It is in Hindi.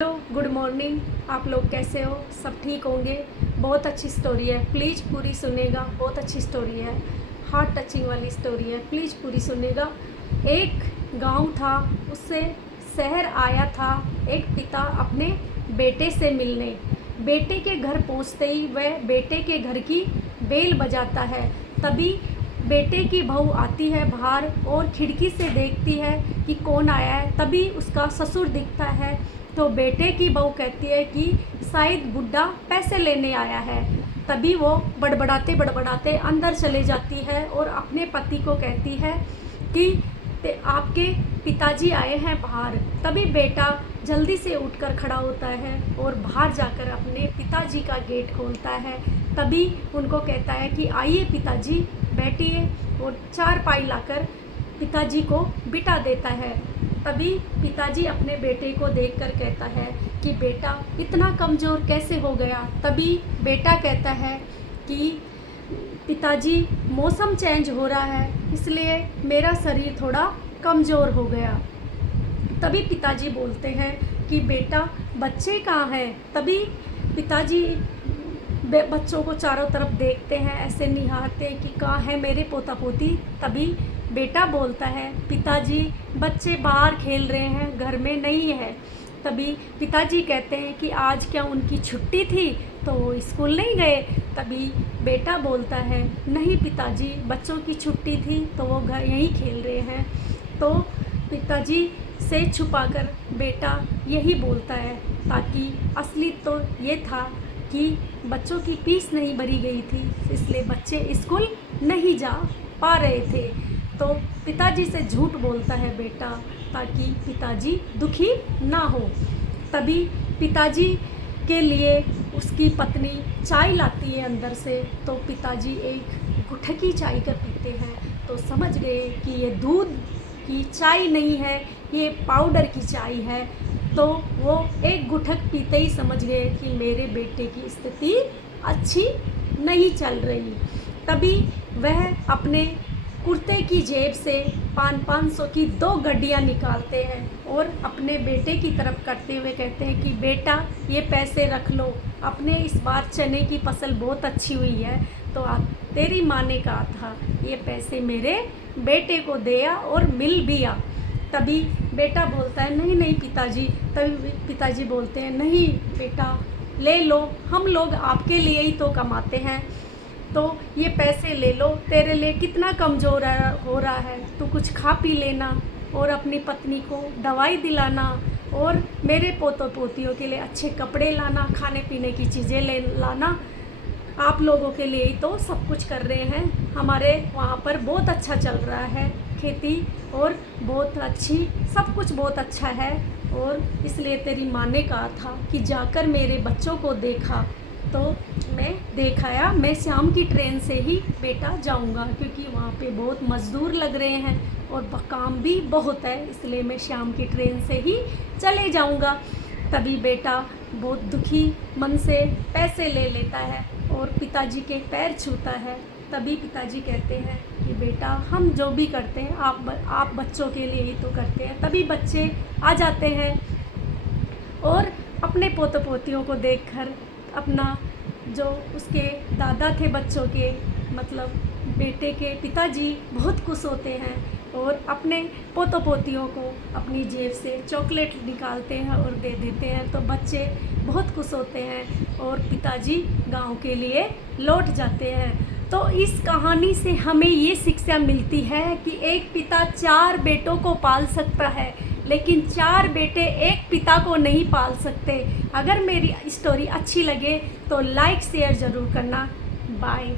Hello, good morning. आप लोग कैसे हो? सब ठीक होंगे। बहुत अच्छी स्टोरी है, प्लीज़ पूरी सुनेगा। बहुत अच्छी स्टोरी है, हार्ट टचिंग वाली स्टोरी है, प्लीज़ पूरी सुनेगा। एक गांव था, उससे शहर आया था एक पिता अपने बेटे से मिलने। बेटे के घर पहुंचते ही वह बेटे के घर की बेल बजाता है। तभी बेटे की बहू आती है बाहर और खिड़की से देखती है कि कौन आया है। तभी उसका ससुर दिखता है। तो बेटे की बहू कहती है कि शायद बुड्ढा पैसे लेने आया है। तभी वो बड़बड़ाते बड़बड़ाते अंदर चले जाती है और अपने पति को कहती है कि आपके पिताजी आए हैं बाहर। तभी बेटा जल्दी से उठकर खड़ा होता है और बाहर जाकर अपने पिताजी का गेट खोलता है। तभी उनको कहता है कि आइए पिताजी, बैठिए, और चारपाई लाकर पिताजी को बिठा देता है। तभी पिताजी अपने बेटे को देखकर कहता है कि बेटा इतना कमज़ोर कैसे हो गया। तभी बेटा कहता है कि पिताजी मौसम चेंज हो रहा है, इसलिए मेरा शरीर थोड़ा कमज़ोर हो गया। तभी पिताजी बोलते हैं कि बेटा बच्चे कहाँ हैं। तभी पिताजी बच्चों को चारों तरफ देखते हैं, ऐसे निहारते हैं कि कहाँ है मेरे पोता पोती। तभी बेटा बोलता है पिताजी बच्चे बाहर खेल रहे हैं, घर में नहीं है। तभी पिताजी कहते हैं कि आज क्या उनकी छुट्टी थी तो वो स्कूल नहीं गए। तभी बेटा बोलता है नहीं पिताजी, बच्चों की छुट्टी थी तो वो घर यहीं खेल रहे हैं। तो पिताजी से छुपाकर बेटा यही बोलता है, ताकि असली तो ये था कि बच्चों की फीस नहीं भरी गई थी, इसलिए बच्चे स्कूल नहीं जा पा रहे थे। तो पिताजी से झूठ बोलता है बेटा, ताकि पिताजी दुखी ना हो। तभी पिताजी के लिए उसकी पत्नी चाय लाती है अंदर से। तो पिताजी एक गुटकी चाय कर पीते हैं तो समझ गए कि ये दूध की चाय नहीं है, ये पाउडर की चाय है। तो वो एक गुटक पीते ही समझ गए कि मेरे बेटे की स्थिति अच्छी नहीं चल रही। तभी वह अपने कुर्ते की जेब से 500 की 2 गड्डियाँ निकालते हैं और अपने बेटे की तरफ करते हुए कहते हैं कि बेटा ये पैसे रख लो, अपने इस बार चने की फसल बहुत अच्छी हुई है तो तेरी माँ ने कहा था ये पैसे मेरे बेटे को दे आ, और मिल भी आ। तभी बेटा बोलता है नहीं नहीं पिताजी। तभी पिताजी बोलते हैं नहीं बेटा ले लो, हम लोग आपके लिए ही तो कमाते हैं, तो ये पैसे ले लो, तेरे लिए कितना कमज़ोर हो रहा है, तू कुछ खा पी लेना और अपनी पत्नी को दवाई दिलाना और मेरे पोतों पोतियों के लिए अच्छे कपड़े लाना, खाने पीने की चीज़ें ले लाना। आप लोगों के लिए ही तो सब कुछ कर रहे हैं। हमारे वहाँ पर बहुत अच्छा चल रहा है खेती, और बहुत अच्छी सब कुछ बहुत अच्छा है, और इसलिए तेरी माँ ने कहा था कि जाकर मेरे बच्चों को देखा। तो मैं देख आया, मैं शाम की ट्रेन से ही बेटा जाऊंगा, क्योंकि वहाँ पे बहुत मज़दूर लग रहे हैं और काम भी बहुत है, इसलिए मैं शाम की ट्रेन से ही चले जाऊंगा। तभी बेटा बहुत दुखी मन से पैसे ले लेता है और पिताजी के पैर छूता है। तभी पिताजी कहते हैं कि बेटा हम जो भी करते हैं आप बच्चों के लिए ही तो करते हैं। तभी बच्चे आ जाते हैं और अपने पोते पोतियों को देखकर अपना जो उसके दादा थे बच्चों के, मतलब बेटे के पिताजी बहुत खुश होते हैं और अपने पोतों पोतियों को अपनी जेब से चॉकलेट निकालते हैं और दे देते हैं। तो बच्चे बहुत खुश होते हैं और पिताजी गांव के लिए लौट जाते हैं। तो इस कहानी से हमें ये शिक्षा मिलती है कि एक पिता 4 बेटों को पाल सकता है, लेकिन 4 बेटे एक पिता को नहीं पाल सकते। अगर मेरी स्टोरी अच्छी लगे तो लाइक शेयर ज़रूर करना। बाय।